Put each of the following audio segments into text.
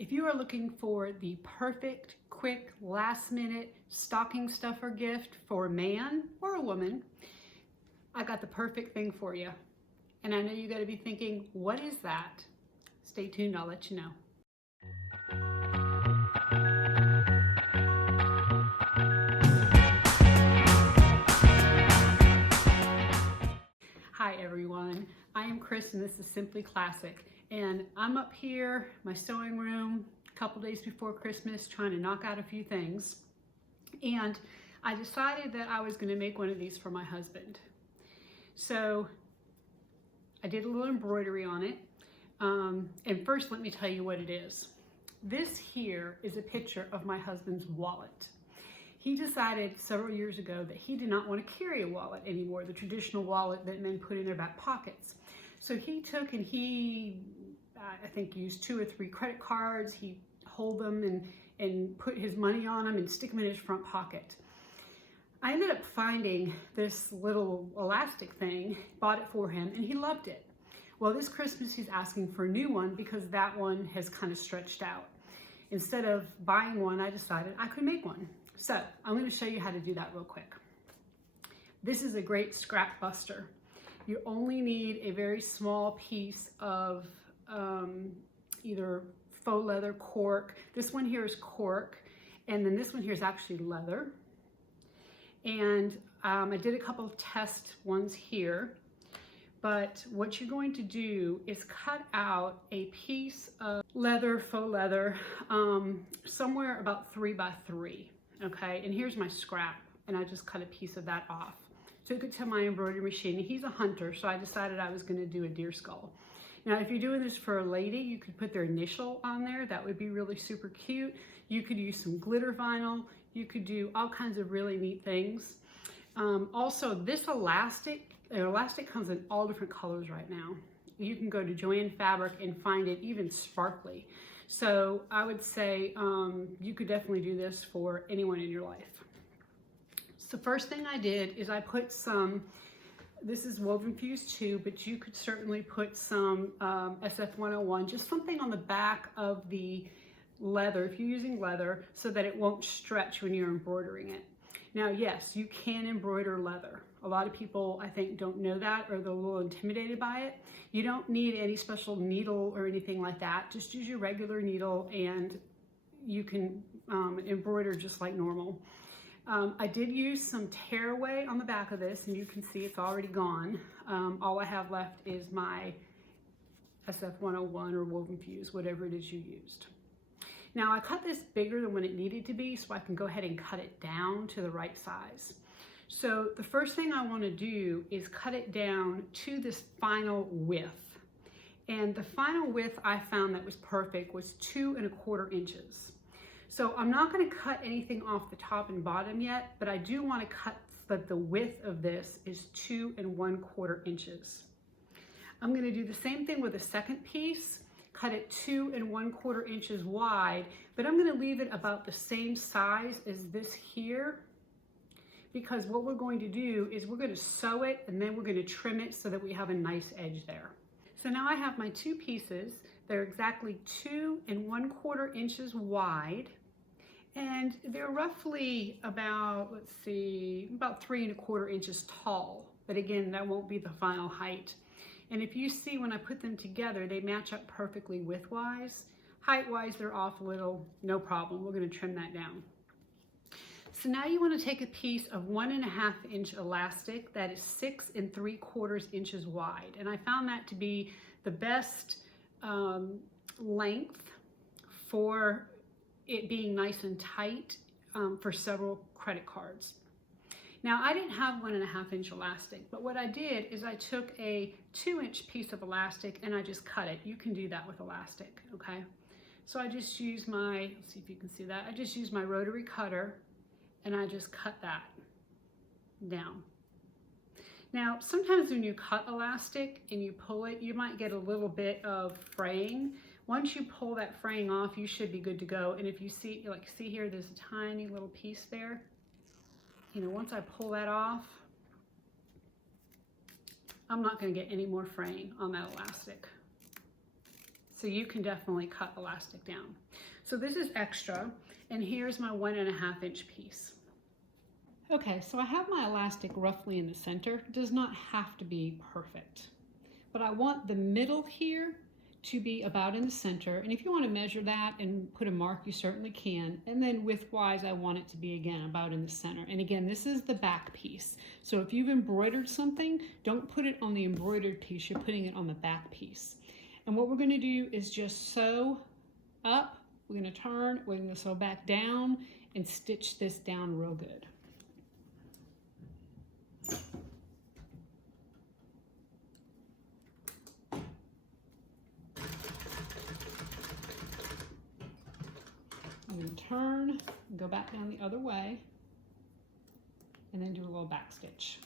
If you are looking for the perfect, quick, last-minute stocking stuffer gift for a man or a woman, I got the perfect thing for you. And I know you got to be thinking, what is that? Stay tuned, I'll let you know. Hi everyone, I am Chris and this is Simply Classic. And I'm up here, my sewing room, a couple days before Christmas, trying to knock out a few things. And I decided that I was going to make one of these for my husband. So I did a little embroidery on it. And first let me tell you what it is. This here is a picture of my husband's wallet. He decided several years ago that he did not want to carry a wallet anymore, the traditional wallet that men put in their back pockets. So he took and I think used 2 or 3 credit cards. He hold them and put his money on them and stick them in his front pocket. I ended up finding this little elastic thing, bought it for him, and he loved it. Well, this Christmas he's asking for a new one because that one has kind of stretched out. Instead of buying one, I decided I could make one. So I'm going to show you how to do that real quick. This is a great scrap buster. You only need a very small piece of either faux leather, cork. This one here is cork, and then this one here is actually leather. And I did a couple of test ones here, but what you're going to do is cut out a piece of leather, faux leather, somewhere about 3 by 3. Okay, and here's my scrap, and I just cut a piece of that off. Took it to my embroidery machine. He's a hunter, so I decided I was going to do a deer skull. Now, if you're doing this for a lady, you could put their initial on there. That would be really super cute. You could use some glitter vinyl. You could do all kinds of really neat things. Also, this elastic comes in all different colors right now. You can go to Joann Fabric and find it even sparkly. So I would say you could definitely do this for anyone in your life. So first thing I did is I put some, this is Woven Fuse 2, but you could certainly put some SF101, just something on the back of the leather, if you're using leather, so that it won't stretch when you're embroidering it. Now, yes, you can embroider leather. A lot of people, I think, don't know that, or they're a little intimidated by it. You don't need any special needle or anything like that. Just use your regular needle and you can embroider just like normal. I did use some tearaway on the back of this, and you can see it's already gone. All I have left is my SF101 or Woven Fuse, whatever it is you used. Now I cut this bigger than what it needed to be, so I can go ahead and cut it down to the right size. So the first thing I want to do is cut it down to this final width. And the final width I found that was perfect was 2 1/4 inches. So I'm not going to cut anything off the top and bottom yet, but I do want to cut so that the width of this is 2 1/4 inches. I'm going to do the same thing with the second piece, cut it 2 1/4 inches wide, but I'm going to leave it about the same size as this here, because what we're going to do is we're going to sew it and then we're going to trim it so that we have a nice edge there. So now I have my 2 pieces. They're exactly 2 1/4 inches wide, and they're roughly about, let's see, about 3 1/4 inches tall. But again, that won't be the final height. And if you see when I put them together, they match up perfectly width-wise. Height-wise, they're off a little, no problem. We're going to trim that down. So now you want to take a piece of 1 1/2 inch elastic that is 6 3/4 inches wide. And I found that to be the best length for it being nice and tight for several credit cards. Now I didn't have 1 1/2 inch elastic, but what I did is I took a 2 inch piece of elastic and I just cut it. You can do that with elastic, okay? So I just use my, let's see if you can see that, I just use my rotary cutter and I just cut that down. Now, sometimes when you cut elastic and you pull it, you might get a little bit of fraying. Once you pull that fraying off, you should be good to go. And if you see, like see here, there's a tiny little piece there. You know, once I pull that off, I'm not going to get any more fraying on that elastic. So you can definitely cut elastic down. So this is extra, and here's my 1.5 inch piece. Okay, so I have my elastic roughly in the center. It does not have to be perfect, but I want the middle here to be about in the center. And if you want to measure that and put a mark, you certainly can. And then width-wise, I want it to be, again, about in the center. And again, this is the back piece. So if you've embroidered something, don't put it on the embroidered piece, you're putting it on the back piece. And what we're going to do is just sew up, we're going to turn, we're going to sew back down and stitch this down real good. I'm going to turn and go back down the other way and then do a little back stitch.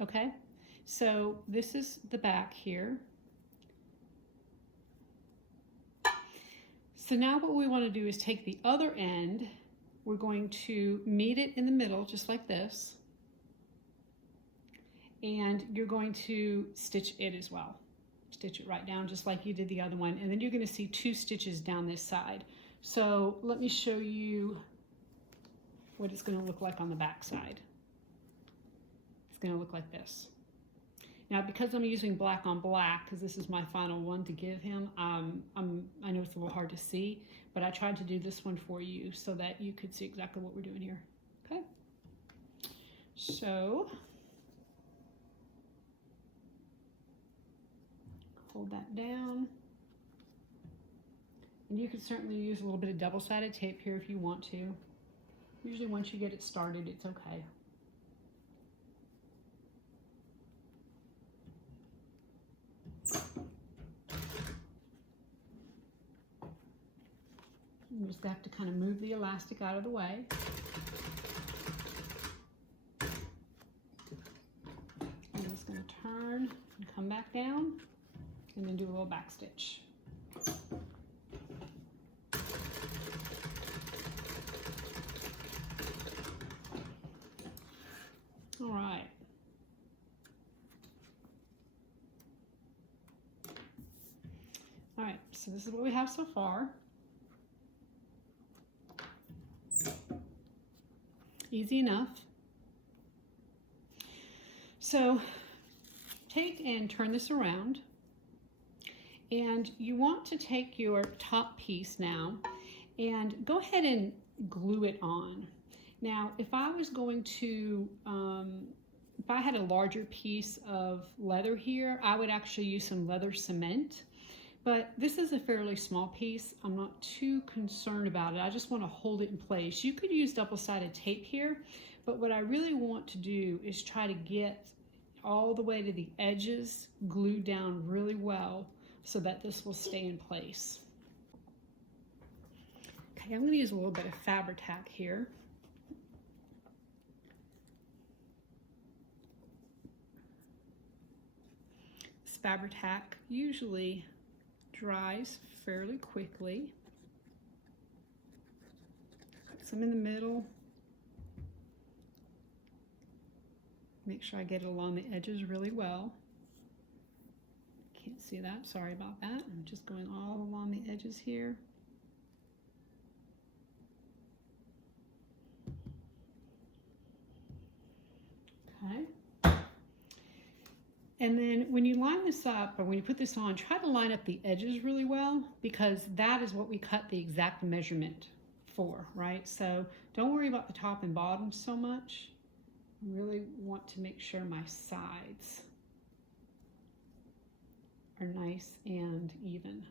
Okay, so this is the back here. So now what we want to do is take the other end, we're going to meet it in the middle just like this, and you're going to stitch it as well. Stitch it right down just like you did the other one, and then you're going to see 2 stitches down this side. So let me show you what it's going to look like on the back side. It's going to look like this. Now, because I'm using black on black, because this is my final one to give him, I know it's a little hard to see, but I tried to do this one for you so that you could see exactly what we're doing here. Okay? So, hold that down. And you could certainly use a little bit of double-sided tape here if you want to. Usually once you get it started, it's okay. You just have to kind of move the elastic out of the way. I'm just going to turn and come back down and then do a little back stitch. All right. All right, so this is what we have so far. Easy enough. So take and turn this around, and you want to take your top piece now and go ahead and glue it on. Now, if I was going to, if I had a larger piece of leather here, I would actually use some leather cement. But this is a fairly small piece. I'm not too concerned about it. I just want to hold it in place. You could use double-sided tape here, but what I really want to do is try to get all the way to the edges glued down really well so that this will stay in place. Okay, I'm going to use a little bit of Fabri-Tac here. This Fabri-Tac usually dries fairly quickly. Put some in the middle. Make sure I get it along the edges really well. Can't see that, sorry about that. I'm just going all along the edges here. Okay. And then when you line this up, or when you put this on, try to line up the edges really well, because that is what we cut the exact measurement for, right? So don't worry about the top and bottom so much. I really want to make sure my sides are nice and even.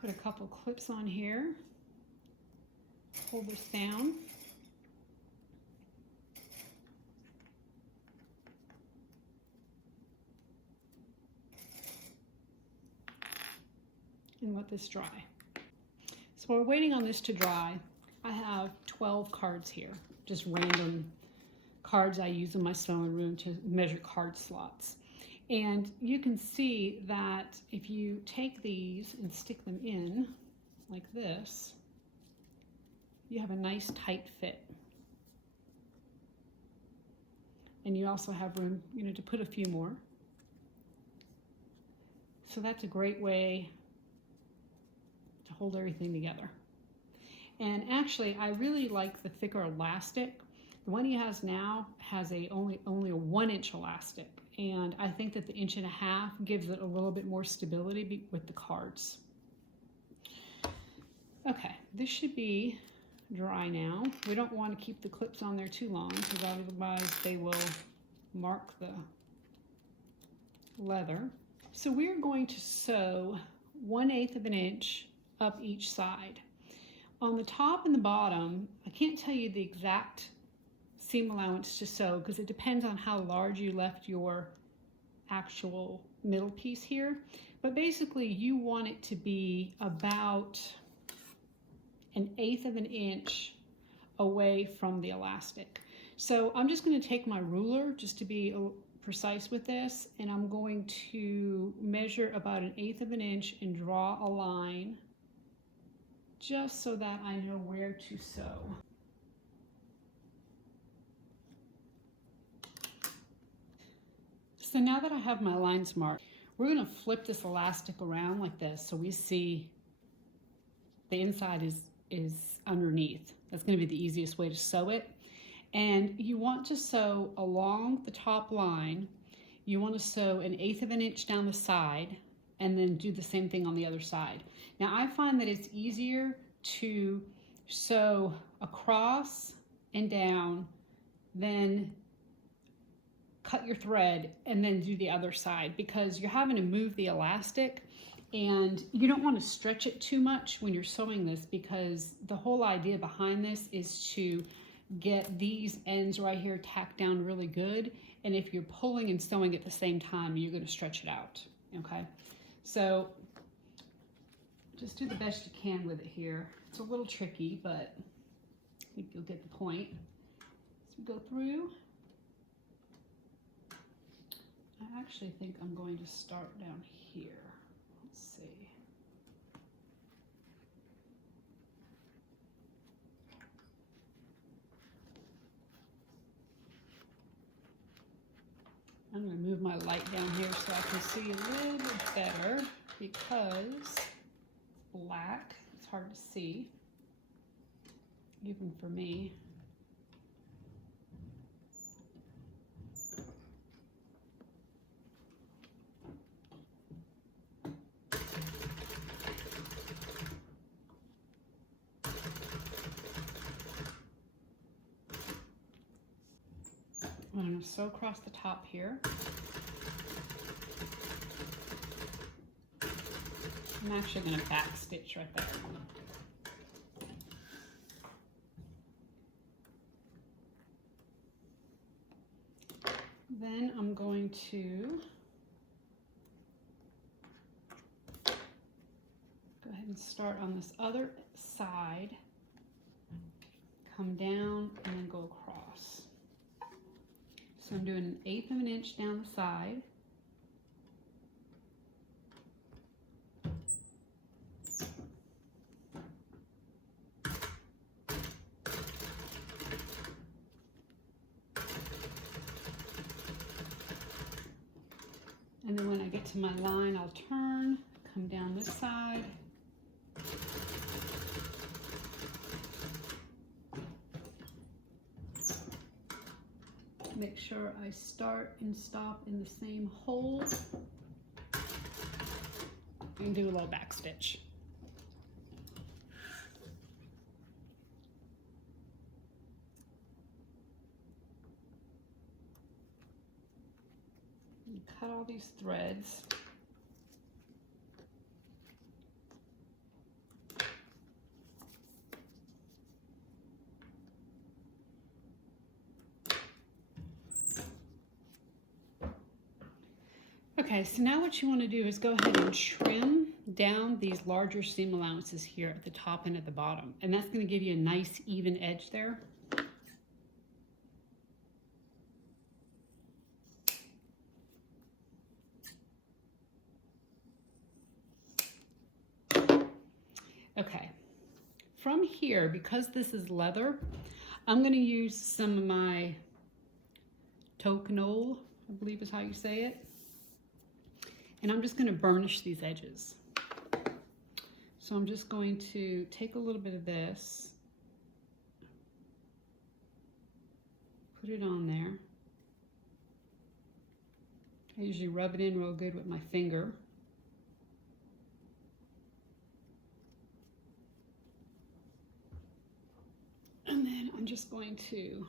Put a couple clips on here, hold this down. And let this dry. So while we're waiting on this to dry, I have 12 cards here, just random cards I use in my sewing room to measure card slots. And you can see that if you take these and stick them in like this, you have a nice tight fit. And you also have room, you know, to put a few more. So that's a great way to hold everything together. And actually, I really like the thicker elastic. The one he has now has only a 1-inch elastic. And I think that the 1.5 inches gives it a little bit more stability with the cards. Okay, this should be dry now. We don't want to keep the clips on there too long because otherwise they will mark the leather. So we're going to sew 1/8 of an inch up each side. On the top and the bottom, I can't tell you the exact seam allowance to sew because it depends on how large you left your actual middle piece here. But basically you want it to be about 1/8 of an inch away from the elastic. So I'm just going to take my ruler just to be precise with this, and I'm going to measure about 1/8 of an inch and draw a line just so that I know where to sew. So now that I have my lines marked, we're going to flip this elastic around like this so we see the inside is underneath. That's going to be the easiest way to sew it. And you want to sew along the top line. You want to sew 1/8 of an inch down the side and then do the same thing on the other side. Now I find that it's easier to sew across and down than cut your thread and then do the other side because you're having to move the elastic and you don't want to stretch it too much when you're sewing this because the whole idea behind this is to get these ends right here tacked down really good, and if you're pulling and sewing at the same time you're going to stretch it out. Okay, so just do the best you can with it here. It's a little tricky, but I think you'll get the point. So we go through. I actually think I'm going to start down here. Let's see. I'm going to move my light down here so I can see a little bit better because it's black. It's hard to see, even for me. I'm going to sew across the top here. I'm actually going to back stitch right there. Then I'm going to go ahead and start on this other side, come down, and then go across. So I'm doing 1/8 of an inch down the side. And then when I get to my line, I'll turn, come down this side. Make sure I start and stop in the same hole and do a little back stitch. And cut all these threads. Okay, so now what you want to do is go ahead and trim down these larger seam allowances here at the top and at the bottom. And that's going to give you a nice even edge there. Okay, from here, because this is leather, I'm going to use some of my Toconol, I believe is how you say it. And I'm just going to burnish these edges. So I'm just going to take a little bit of this, put it on there. I usually rub it in real good with my finger. And then I'm just going to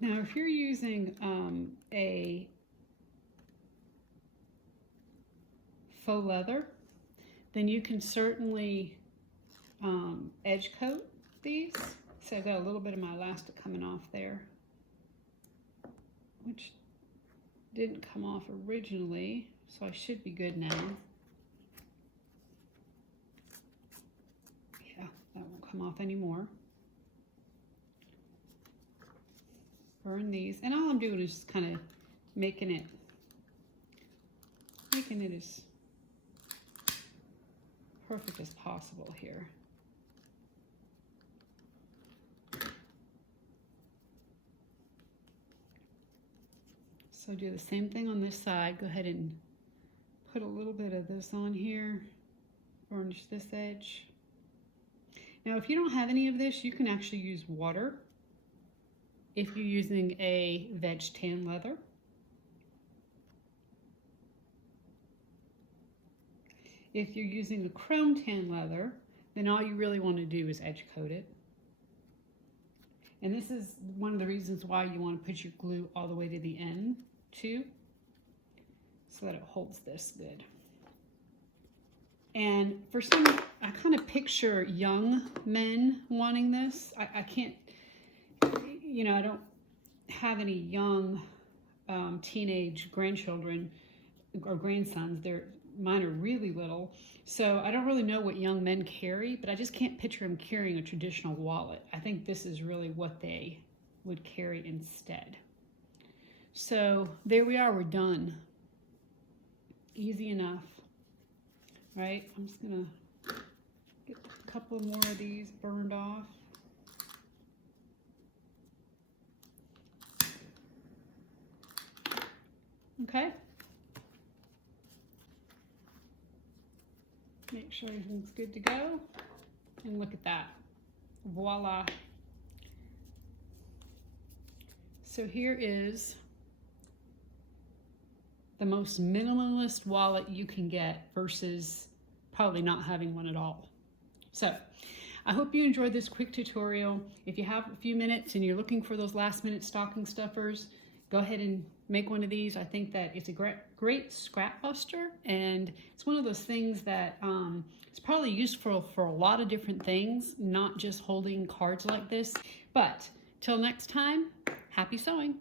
now, if you're using a faux leather, then you can certainly edge coat these. So I've got a little bit of my elastic coming off there, which didn't come off originally, so I should be good now. Yeah, that won't come off anymore. Burn these, and all I'm doing is just kind of making it as perfect as possible here. So do the same thing on this side. Go ahead and put a little bit of this on here, burnish this edge. Now, if you don't have any of this, you can actually use water if you're using a veg tan leather. If you're using a chrome tan leather, then all you really want to do is edge coat it. And this is one of the reasons why you want to put your glue all the way to the end too, so that it holds this good. And for some, I kind of picture young men wanting this. I can't, you know, I don't have any young teenage grandchildren or grandsons. Mine are really little, so I don't really know what young men carry, but I just can't picture them carrying a traditional wallet. I think this is really what they would carry instead. So there we are, we're done. Easy enough, right? I'm just gonna get a couple more of these burned off. Okay. Make sure everything's good to go. And look at that. Voila. So here is the most minimalist wallet you can get versus probably not having one at all. So I hope you enjoyed this quick tutorial. If you have a few minutes and you're looking for those last minute stocking stuffers, go ahead and make one of these. I think that it's a great scrap buster, and it's one of those things that it's probably useful for a lot of different things, not just holding cards like this. But till next time, happy sewing.